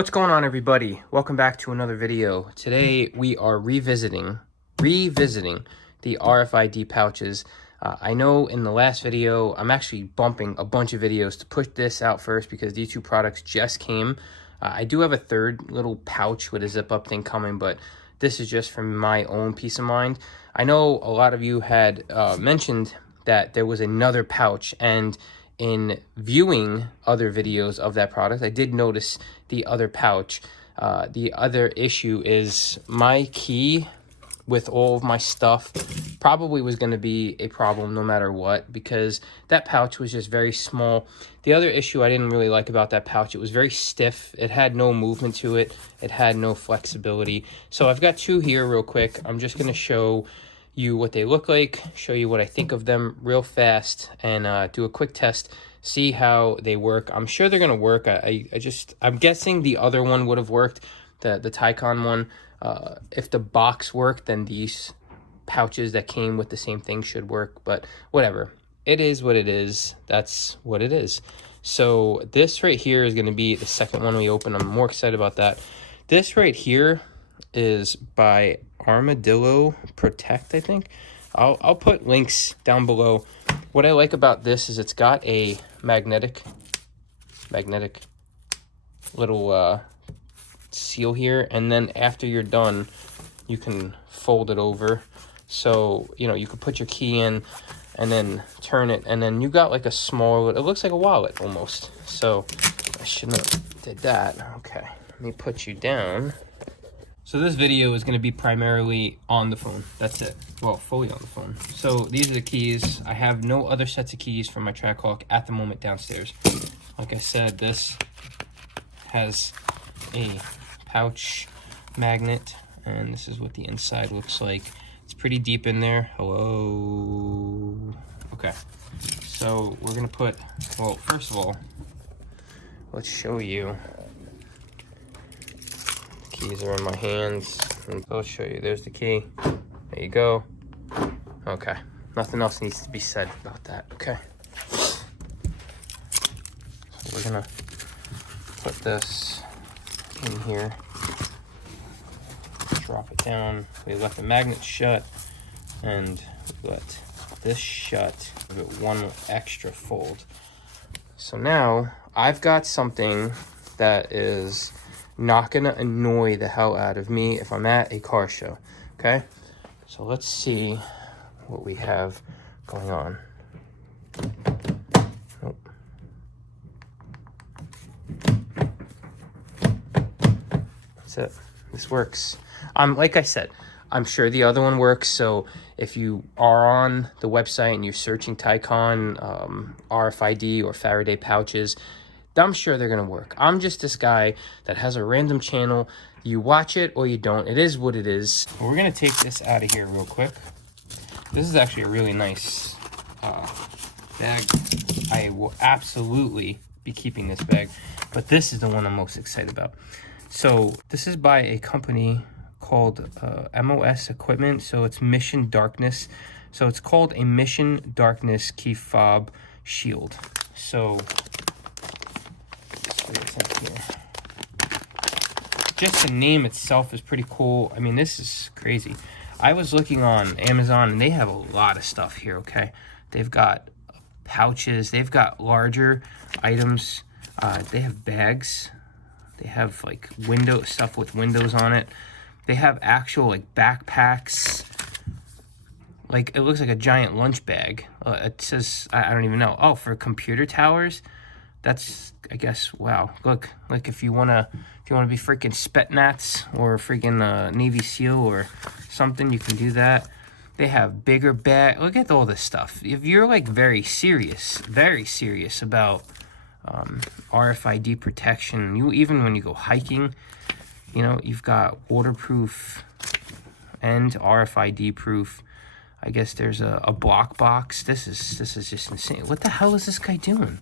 What's going on, everybody? Welcome back to another video. Today we are revisiting the RFID pouches. I know in the last video I'm actually bumping a bunch of videos to push this out first because these two products just came. I do have a third little pouch with a zip up thing coming, but this is just for my own peace of mind. I know a lot of you had mentioned that there was another pouch, and in viewing other videos of that product, I did notice the other pouch. The other issue is my key with all of my stuff probably was going to be a problem no matter what, because that pouch was just very small. The other issue I didn't really like about that pouch, it was very stiff. It had no movement to it. It had no flexibility. So I've got two here real quick. I'm just going to show you what they look like, show you what I think of them real fast, and do a quick test, see how they work. I'm sure they're gonna work. I'm guessing the other one would have worked, the Ticonn one. If the box worked, then these pouches that came with the same thing should work, but whatever. It is what it is. That's what it is. So this right here is gonna be the second one we open. I'm more excited about that. This right here is by Armadillo Pro-Tec, I think. I'll put links down below. What I like about this is it's got a magnetic little seal here, and then after you're done you can fold it over, so you know you could put your key in and then turn it, and then you got like a small, it looks like a wallet almost. So I shouldn't have did that. Okay, let me put you down. So this video is going to be primarily on the phone. That's it. Well, fully on the phone. So these are the keys. I have no other sets of keys for my Trackhawk at the moment downstairs. Like I said, this has a pouch magnet, and this is what the inside looks like. It's pretty deep in there. Hello. Okay. So we're going to put, well, first of all, let's show you. Keys are in my hands, and I'll show you. There's the key. There you go. Okay, nothing else needs to be said about that. Okay, so we're gonna put this in here, drop it down. We let the magnet shut, and we let this shut. Give it one extra fold. So now I've got something that is not gonna annoy the hell out of me if I'm at a car show. Okay, so let's see what we have going on. Nope. That's it. This works. Like I said, I'm sure the other one works. So if you are on the website and you're searching Ticonn RFID or Faraday pouches, I'm sure they're going to work. I'm just this guy that has a random channel. You watch it or you don't. It is what it is. We're going to take this out of here real quick. This is actually a really nice bag. I will absolutely be keeping this bag, but this is the one I'm most excited about. So this is by a company called MOS Equipment. So it's Mission Darkness. So it's called a Mission Darkness Key Fob Shield. So here. Just the name itself is pretty cool. I mean, this is crazy. I was looking on Amazon and they have a lot of stuff here. Okay, they've got pouches, they've got larger items, they have bags, they have like window stuff with windows on it, they have actual like backpacks, like it looks like a giant lunch bag. It says, I don't even know, oh, for computer towers. That's, I guess, wow. Look, like if you wanna be freaking Spetsnaz or freaking Navy SEAL or something, you can do that. They have bigger bag. Look at all this stuff. If you're like very serious about RFID protection, even when you go hiking, you know, you've got waterproof and RFID proof. I guess there's a block box. This is just insane. What the hell is this guy doing?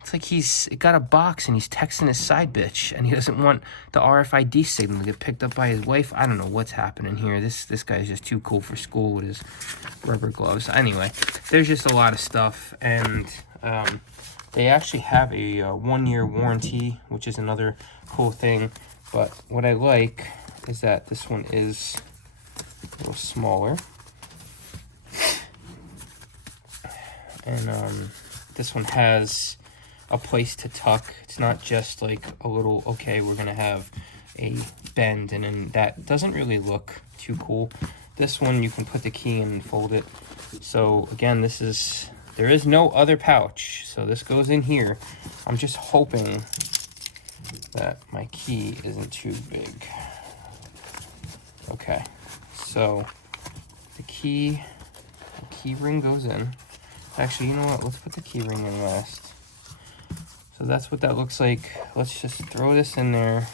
It's like he's got a box and he's texting his side bitch and he doesn't want the RFID signal to get picked up by his wife. I don't know what's happening here. This guy's just too cool for school with his rubber gloves. Anyway, there's just a lot of stuff, and They actually have a 1-year warranty, which is another cool thing. But what I like is that this one is a little smaller. And this one has a place to tuck. It's not just like a little, okay, we're gonna have a bend, and then that doesn't really look too cool. This one you can put the key in and fold it. So again, there is no other pouch, so this goes in here. I'm just hoping that my key isn't too big. Okay, so the key ring goes in. Actually, you know what? Let's put the key ring in last. So that's what that looks like. Let's just throw this in there.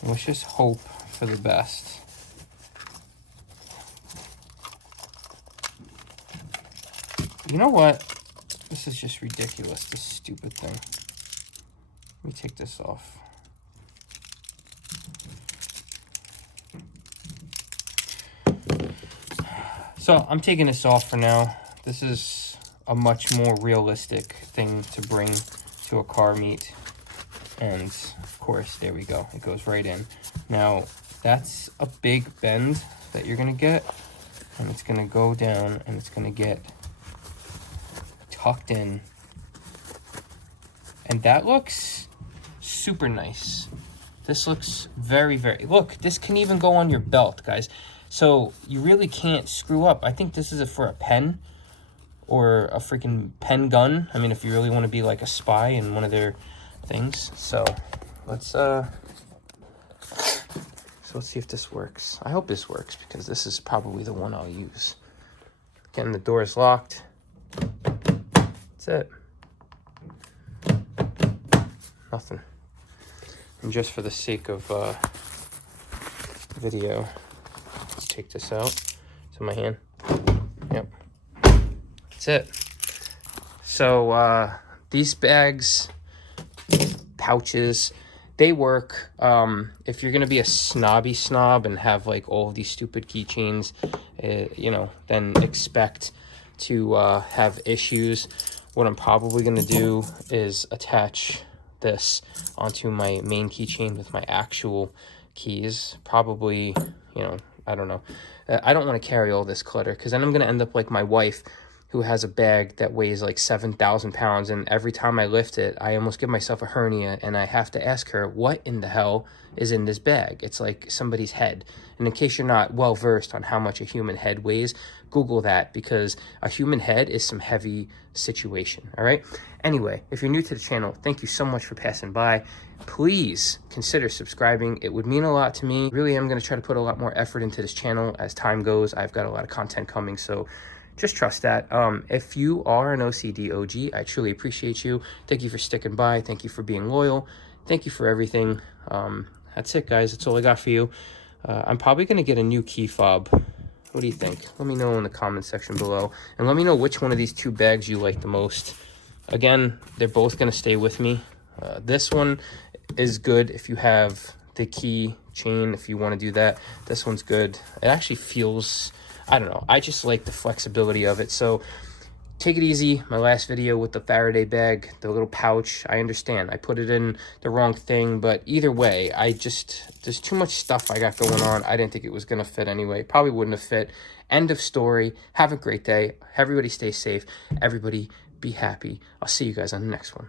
And let's just hope for the best. You know what? This is just ridiculous, this stupid thing. Let me take this off. So I'm taking this off for now. This is a much more realistic thing to bring to a car meet. And of course, there we go. It goes right in. Now, that's a big bend that you're gonna get. And it's gonna go down and it's gonna get tucked in. And that looks super nice. This looks very, very, look, this can even go on your belt, guys. So you really can't screw up. I think this is for a pen or a freaking pen gun. I mean, if you really want to be like a spy in one of their things. So let's see if this works. I hope this works because this is probably the one I'll use. Again, the door is locked. That's it. Nothing. And just for the sake of video, let's take this out. It's in my hand. Yep. That's it. So these bags, pouches, they work. If you're gonna be a snobby snob and have like all of these stupid keychains, you know, then expect to have issues. What I'm probably gonna do is attach this onto my main keychain with my actual keys. Probably, you know, I don't know. I don't want to carry all this clutter because then I'm gonna end up like my wife, who has a bag that weighs like 7,000 pounds, and every time I lift it, I almost give myself a hernia, and I have to ask her, what in the hell is in this bag? It's like somebody's head. And in case you're not well versed on how much a human head weighs, Google that, because a human head is some heavy situation, all right? Anyway, if you're new to the channel, thank you so much for passing by. Please consider subscribing. It would mean a lot to me. Really, I'm gonna try to put a lot more effort into this channel as time goes. I've got a lot of content coming, so just trust that. If you are an OCD OG, I truly appreciate you. Thank you for sticking by. Thank you for being loyal. Thank you for everything. That's it, guys. That's all I got for you. I'm probably going to get a new key fob. What do you think? Let me know in the comment section below. And let me know which one of these two bags you like the most. Again, they're both going to stay with me. This one is good if you have the key chain, if you want to do that. This one's good. It actually feels, I don't know, I just like the flexibility of it. So take it easy. My last video with the Faraday bag, the little pouch, I understand. I put it in the wrong thing, but either way, there's too much stuff I got going on. I didn't think it was going to fit anyway. Probably wouldn't have fit. End of story. Have a great day. Everybody stay safe. Everybody be happy. I'll see you guys on the next one.